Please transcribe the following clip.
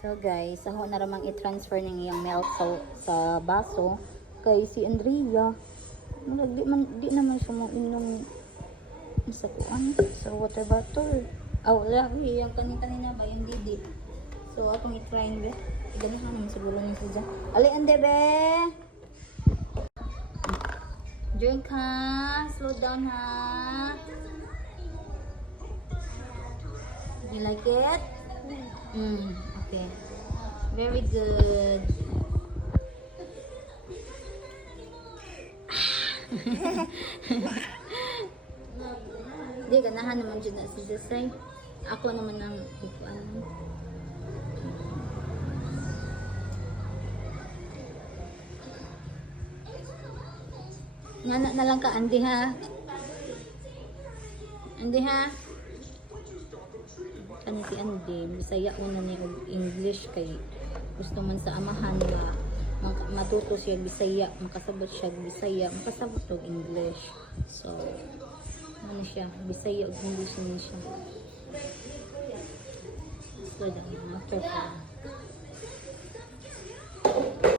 So guys, ako na ramang i-transfer ng iyang milk sa baso kay si Andrea. Di naman siya mo inom sa kuan sa water bottle. Wala yung kanina ba yung didi. So akong i-try be. Ganahan naman siguro niya siya. Ali ande be. Drink ha. Slow down ha. You like it? Okay. Very good. Di, ganahan naman dyan na si Desay. Ako naman ang ikuan. Nga na lang ka, Andy ha? Andy ha? Kani si Andy, Bisaya una niya og English kay gusto man sa amahan nga matuto siya Bisaya, makasabot siya Bisaya, makasabot og English. So, ano siya, Bisaya og English niya siya. So, after